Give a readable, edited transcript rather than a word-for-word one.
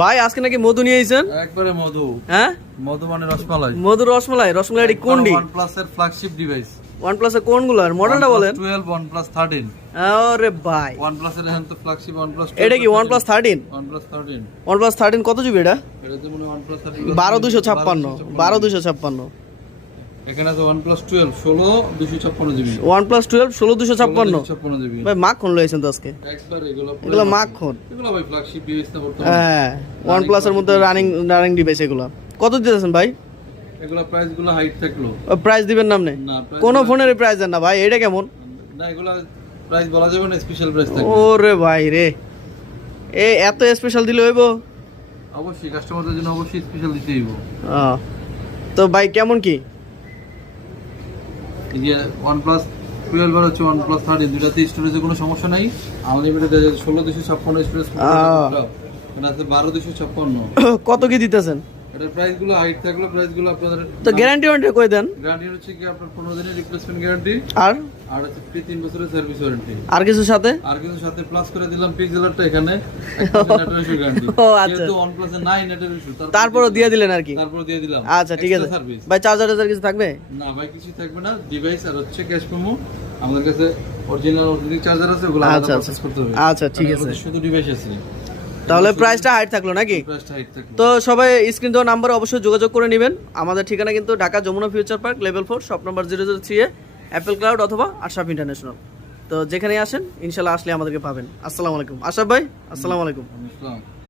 ভাই আজকে নাকি মধু নিয়ে আইছেন? একবারে মধু। হ্যাঁ, মধু মানে রসমালাই। মধু রসমালাই। রসমালাইটি কোনটি? OnePlus এর ফ্ল্যাগশিপ ডিভাইস। OnePlus এর কোনগুলার মডেলটা বলেন? 12, OnePlus 13। আরে ভাই, OnePlus এর এখন তো ফ্ল্যাগশিপ OnePlus। এটা কি OnePlus 13? OnePlus 13। OnePlus 13 কত জিবি এটা? এটা তো মনে হয় OnePlus 12256। 12256। এখানে আছে OnePlus 12 16256 জিবি। OnePlus 12 16256। 56 জিবি। ভাই মাখন লইছেন তো আজকে। একবার এগুলো মাখন। এগুলো ভাই ফ্ল্যাগশিপ ডিভাইস না বর্তমানে। হ্যাঁ, OnePlus এর মধ্যে রানিং ডিভাইস এগুলো। কত দিতেছেন ভাই? এগুলো প্রাইস গুলো হাইট থাকলো। প্রাইস দিবেন নামনে? না, কোন ফোনের প্রাইস দেন না ভাই, এটা কেমন? না, এগুলো প্রাইস বলা যাবে না, স্পেশাল প্রাইস থাকবে। ওরে ভাই রে, এত স্পেশাল দিলে হইব? অবশ্যই কাস্টমারদের জন্য অবশ্যই স্পেশাল দিতেই হইব। তো ভাই কেমন কি? এই যে OnePlus 12 আর হচ্ছে OnePlus 13 দুটাতে স্টোরেজে কোনো সমস্যা নাই। আনলিমিটেড 16256 স্টোরেজ মানে আছে 12256। কত কি দিতেছেন? এটা প্রাইস গুলো হাইট থাকলো, প্রাইস গুলো আপনাদের তো গ্যারান্টি কই দেন? গ্যারান্টি হচ্ছে কি আপনার 15 দিনের রিপ্লেসমেন্ট গ্যারান্টি আর হচ্ছে 3 বছরের সার্ভিস ওয়ারেন্টি। আর কিছু সাথে প্লাস করে দিলাম পিক্সেলারটা এখানে নেটের ইস্যু গ্যারান্টি। ও আচ্ছা, যেহেতু OnePlus এর 9 নেটের ইস্যু তারপরও দিয়ে দিলেন আর কি? তারপর দিয়ে দিলাম। আচ্ছা ঠিক আছে ভাই, চার্জার কিছু থাকবে না? ভাই কিছু থাকবে না, ডিভাইস আর হচ্ছে ক্যাশ মেমো। আমাদের কাছে অরিজিনাল চার্জার আছে, ওগুলো আলাদা পারচেজ করতে হবে। আচ্ছা ঠিক আছে, শুধু ডিভাইস আছে। তাহলে প্রাইসটা হাইট থাকলো নাকি? প্রাইসটা হাইট থাকলো। তো সবাই স্ক্রিন দেওয়া নাম্বারে অবশ্যই যোগাযোগ করে নেবেন। আমাদের ঠিকানা কিন্তু Dhaka Jamuna future park level 4 shop number 003 এ অ্যাপেল ক্লাউড অথবা আশরাফ ইন্টারন্যাশনাল। তো যেখানেই আসেন ইনশাল্লাহ আসলে আমাদেরকে পাবেন। আসসালামু আলাইকুম আশরাফ ভাই। আসসালামু আলাইকুম। আসসালাম।